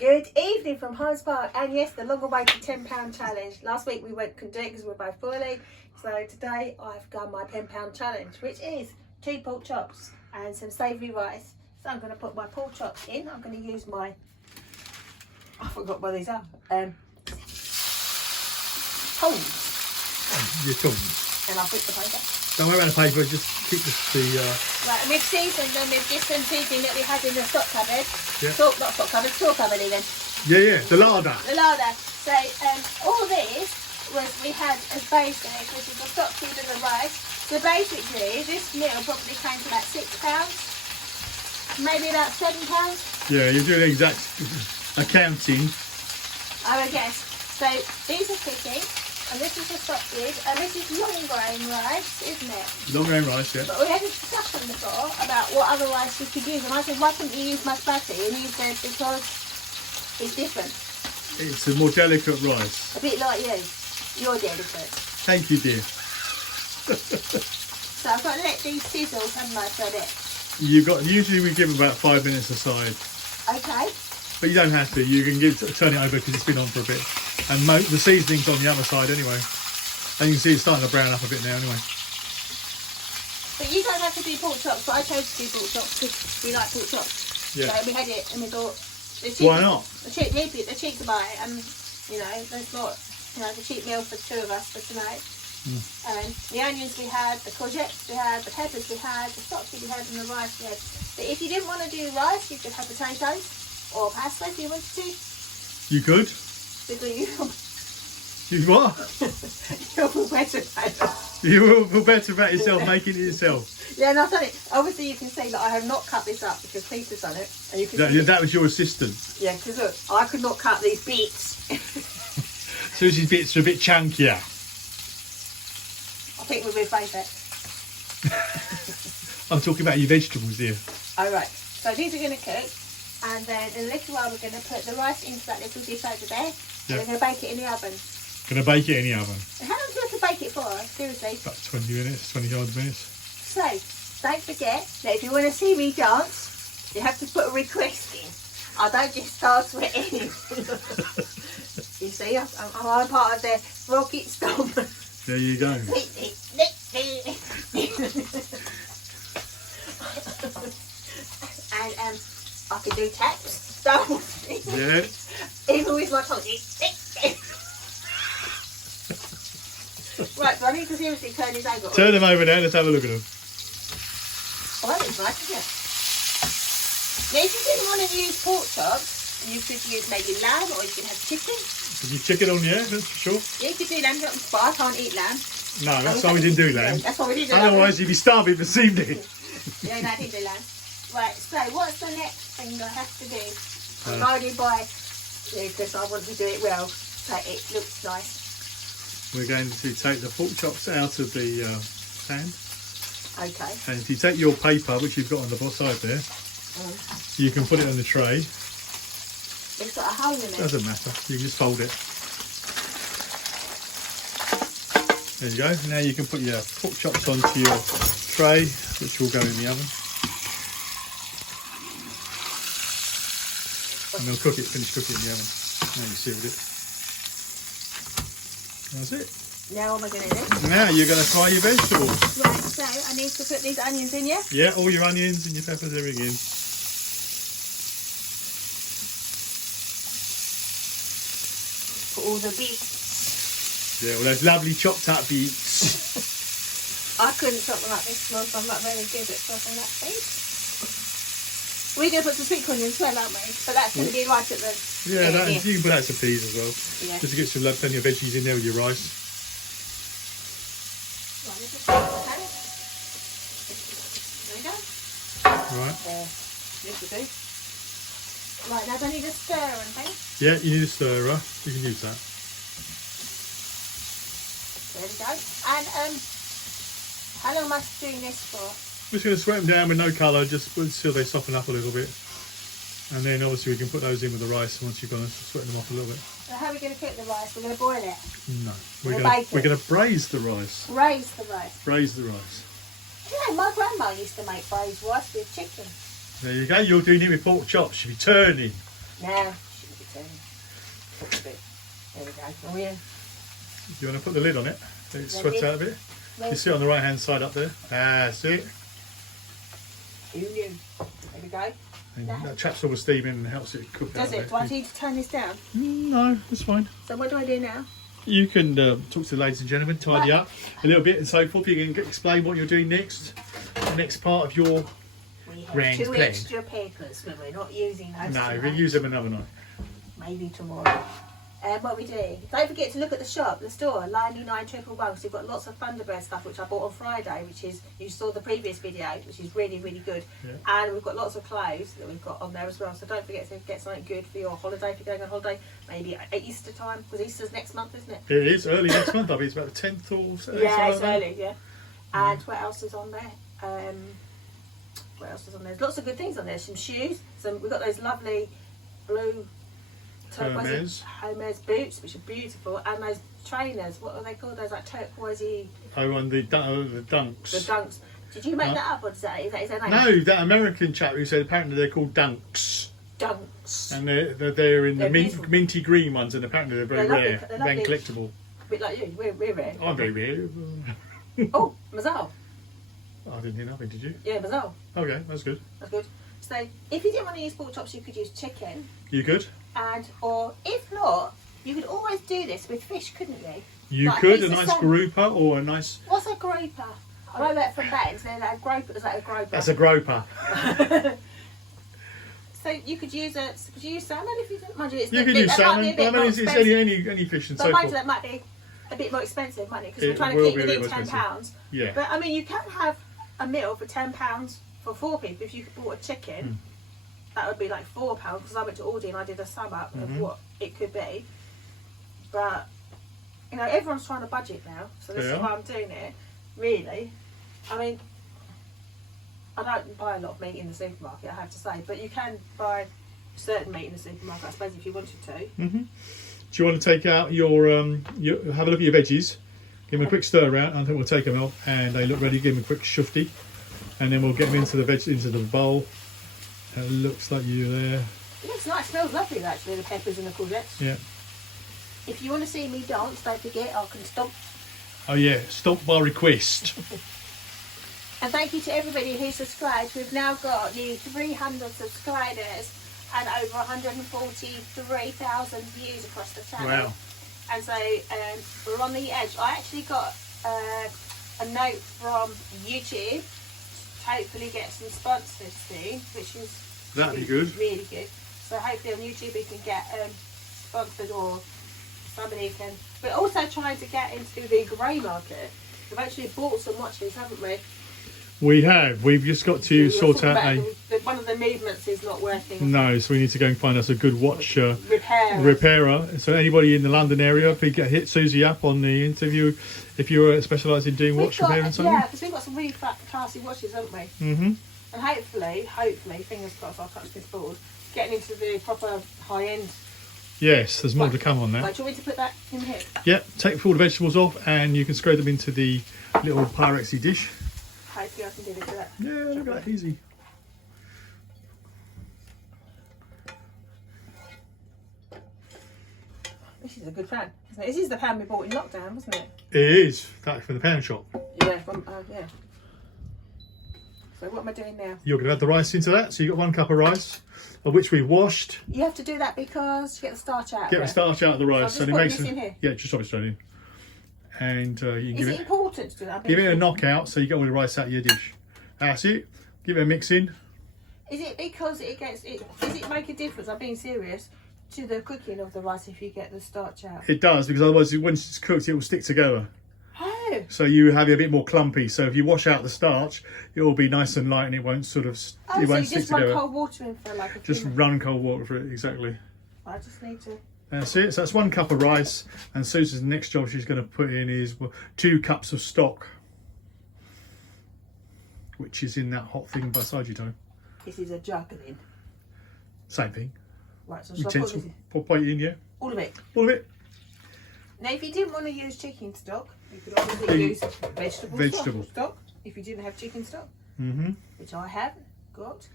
Good evening from Holmes Park, and yes, the long-awaited £10 challenge. Last week we couldn't do it because we were both poorly, so today I've done my £10 challenge, which is 2 pork chops and some savoury rice. So I'm going to put my pork chops in. I'm going to use my, I forgot what these are, tongs. Your tongs. And I'll put the paper. Don't worry about the paper, just keep the Right, and we've seasoned them with just some seasoning that we had in the stock cupboard. Yeah. Not stock cupboard, store cupboard even. Yeah, the larder. The larder. So all this was we had as basic, which is the stock food and the rice. So basically, this meal probably came to about £6, maybe about £7. Yeah, you're doing exact accounting. I would guess. So these are cooking, and this is the stock food, and this is long grain rice, isn't it? Long grain rice, yeah. But we had a discussion before about what other rice we could use, and I said, why couldn't you use basmati? And you said because it's different. It's a more delicate rice. A bit like you. You're delicate. Thank you, dear. So I've got to let these sizzle, haven't I, for a bit? Usually we give them about 5 minutes aside. Okay. But you don't have to. You can turn it over because it's been on for a bit. And the seasoning's on the other side anyway. And you can see it's starting to brown up a bit now anyway. But you don't have to do pork chops, but I chose to do pork chops because we like pork chops. Yeah. So we had it and we thought... Why not? The cheap to buy it, and, you know, there's not, you know, the cheap meal for 2 of us for tonight. The onions we had, the courgettes we had, the peppers we had, the stock we had, and the rice we had. But if you didn't want to do rice, you could have potatoes or pasta if you wanted to. You could? You what? You'll feel better about it. You will feel better about yourself making it yourself. Yeah, and I've done it. Obviously, you can see that I have not cut this up because Peter's done it. And you can see that was your assistant. Yeah, because look, I could not cut these bits. Susie's bits are a bit chunkier. I think we'll be favourite. I'm talking about your vegetables here. All right. So these are going to cook, and then in a little while we're going to put the rice into that little dish over there. And we're going to bake it in the oven. Going to bake it in the oven. How long do you have to bake it for? Seriously? About 20 minutes, 25 minutes. So, don't forget that if you want to see me dance, you have to put a request in. I don't just dance for anyone. You see, I'm part of the rocket stomp. There you go. And I can do taps. Yeah. Even with my tongue. Right, so I need to seriously turn this over. Turn them over now, let's have a look at them. Oh, that looks nice, isn't it? Now, if you didn't want to use pork chops, you could use maybe lamb, or you could have chicken. Can you chicken on, yeah, that's for sure. Yeah, you could do lamb, but I can't eat lamb. No, that's why we didn't do lamb. That's why we didn't do lamb. Otherwise you'd be starving this evening. Yeah, no, I didn't do lamb. Right, so what's the next thing I have to do? I'm guided by, because I want to do it well, so it looks nice. We're going to take the pork chops out of the pan. Okay. And if you take your paper, which you've got on the side there, you can put it on the tray. It's got a hole in it. Doesn't matter, you can just fold it. There you go. Now you can put your pork chops onto your tray, which will go in the oven. And they'll finish cooking in the oven. Now you sealed it. That's it. Now what am I going to do? Now you're going to fry your vegetables. Right, so I need to put these onions in, yeah? Yeah, all your onions and your peppers, everything in. Put all the beets. Yeah, all those lovely chopped up beets. I couldn't chop them up this small, so I'm not very good at chopping up beets. We're going to put some sweet corn in as well, aren't we? But that's going to be right at the... Yeah, you can put out some peas as well. Yeah. Just to get some plenty of veggies in there with your rice. Right, let's just put the carrot. There we go. Right. This will do. Right, now do I need a stir or anything? Yeah, you need a stirrer. You can use that. There we go. And how long am I doing this for? We're just going to sweat them down with no colour, just until they soften up a little bit. And then obviously we can put those in with the rice once you've gone and sweat them off a little bit. So how are we going to cook the rice? We're going to boil it? No. We're going to braise the rice. Braise the rice? Braise the rice. You know, my grandma used to make braised rice with chicken. There you go, you're doing it with pork chops. You'll be turning. Now, and cook a bit. There we go. Oh yeah. You want to put the lid on it? Let it sweat out a bit. You see it on the right hand side up there. Ah, see it? Who knew? There we go. And that chapsel was steaming and helps it cook. Does it? Do I need to turn this down? No, that's fine. So what do I do now? You can talk to the ladies and gentlemen, tidy up a little bit and so forth. You can explain what you're doing next. The next part of your We have grand 2 plan. extra papers, but we're not using those. No, tonight. we'll use them another night. Maybe tomorrow. What we do? Don't forget to look at the shop, the store, Liney 9111. So we've got lots of Thunderbird stuff, which I bought on Friday, which is, you saw the previous video, which is really, really good. Yeah. And we've got lots of clothes that we've got on there as well. So don't forget to get something good for your holiday, if you're going on holiday, maybe at Easter time, because Easter's next month, isn't it? It is early next month. I think it's about the 10th or so. Yeah, it's early, yeah. And what else is on there? What else is on there? There's lots of good things on there. Some shoes. We've got those lovely blue Hermes boots, which are beautiful, and those trainers. What are they called? Those like turquoisey. Oh, and the dunks. The dunks. Did you make that up, or is that their name? No, that American chap who said apparently they're called dunks. Dunks. And they're in They're the beautiful. minty green ones, and apparently they're very They're lovely, rare, they're very lovely. collectible. A bit like you. We're rare. I'm very rare. Oh, Mazal. I didn't hear nothing, did you? Yeah, Mazal. Okay, that's good. That's good. So if you didn't want to use pork chops, you could use chicken. You good? Or if not, you could always do this with fish, couldn't you? You Like could, piece a of nice salmon. grouper or a nice... What's a groper? I know that from Banks. They're like groper. Is that a groper? That's a groper. So you could use salmon if you didn't mind you. It's You a could bit- use that might be salmon, a but bit I more mean, it's expensive. any fish and But so mind you, forth. that might be a bit more expensive, mightn't it? Because It we're trying will to keep be a bit within more £10. Yeah. But I mean, you can have a meal for £10 for 4 people. If you bought a chicken, that would be like £4. Because I went to Aldi and I did a sum up of what it could be. But you know, everyone's trying to budget now, so this is why I'm doing it. Really, I mean, I don't buy a lot of meat in the supermarket, I have to say, but you can buy certain meat in the supermarket, I suppose, if you wanted to. Do you want to take out your have a look at your veggies, give them a quick stir around, and then we'll take them out and they look ready, give them a quick shufty, and then we'll get them into the bowl. And it looks like you're there. It looks nice, smells lovely actually, the peppers and the courgettes. Yeah. If you want to see me dance, don't forget I can stomp. Oh yeah, stop by request. And thank you to everybody who subscribed. We've now got nearly 300 subscribers and over 143,000 views across the channel. Wow. And so we're on the edge. I actually got a note from YouTube to hopefully get some sponsors soon, which is That'd be good. Really good. So hopefully on YouTube we can get sponsored, or somebody can. We're also trying to get into the grey market. We've actually bought some watches, haven't we? We have. We've just got to sort out one of the movements is not working. No, so we need to go and find us a good watch repairer. So anybody in the London area, if you hit Susie up on the interview, if you're specialised in doing watch repair and something. Yeah, because we've got some really classy watches, haven't we? Mm-hmm. And hopefully, fingers crossed, I'll touch this board, getting into the proper high end. Yes, there's more to come on that. Right, do you want me to put that in here? Yep, take all the vegetables off and you can scrape them into the little Pyrexy dish. Hopefully I can do this with that. Yeah, look at that, easy. This is a good pan, isn't it? This is the pan we bought in lockdown, wasn't it? It is, that from the pound shop. Yeah, yeah. So what am I doing now? You're going to add the rice into that, so you've got 1 cup of rice, of which we've washed. You have to do that because you get the starch out. Get the starch out of the rice. So it makes this in here? Yeah, just drop it straight in. And you can Is it important to do that? give it a knockout so you get all the rice out of your dish. That's it. Give it a mix in. Is it because it gets it? Does it make a difference? I'm being serious. To the cooking of the rice if you get the starch out. It does, because otherwise once it's cooked it will stick together. Oh. So you have it a bit more clumpy. So if you wash out the starch, it will be nice and light and it won't sort of Oh, it so won't you stick just run together. cold water in for like a Just few run cold water for it, exactly. I just need to. That's it. So that's 1 cup of rice, and Susan's next job she's going to put in is 2 cups of stock, which is in that hot thing beside you, Tony. This is a juggling. Same thing. Right, so shall I put this in? Put it in, yeah. All of it. All of it. Now, if you didn't want to use chicken stock, you could obviously use vegetable stock. If you didn't have chicken stock, Mm-hmm. which I have got,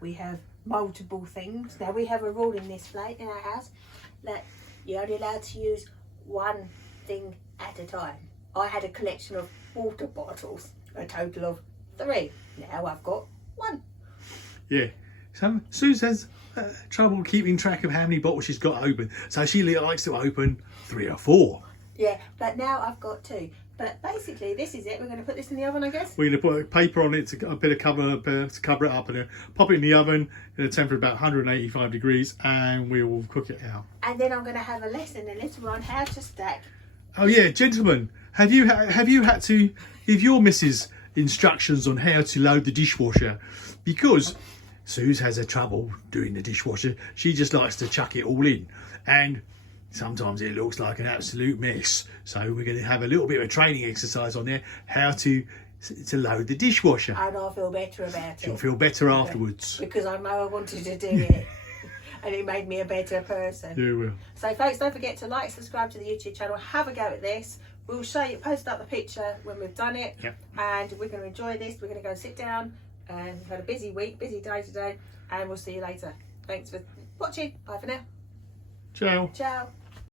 we have multiple things. Now we have a rule in this flat in our house that you're only allowed to use one thing at a time. I had a collection of water bottles, a total of 3. Now I've got 1. Yeah. Suze has trouble keeping track of how many bottles she's got open, so she likes to open 3 or 4. Yeah, but now I've got 2. But basically, this is it. We're going to put this in the oven, I guess. We're going to put paper on it to a bit of cover to cover it up, and pop it in the oven at a temperature about 185 degrees, and we will cook it out. And then I'm going to have a lesson a little on how to stack. Oh yeah, gentlemen, have you had to give your missus instructions on how to load the dishwasher? Because Suze has a trouble doing the dishwasher. She just likes to chuck it all in, and sometimes it looks like an absolute mess. So we're going to have a little bit of a training exercise on there, how to load the dishwasher. And I'll feel better about it. You'll feel better afterwards. Because I know I wanted to do it. And it made me a better person. You will. So folks, don't forget to like, subscribe to the YouTube channel, have a go at this. We'll show you, post up the picture when we've done it. Yep. And we're going to enjoy this. We're going to go sit down, and we've had a busy week, busy day today, and we'll see you later. Thanks for watching. Bye for now. Ciao. Ciao.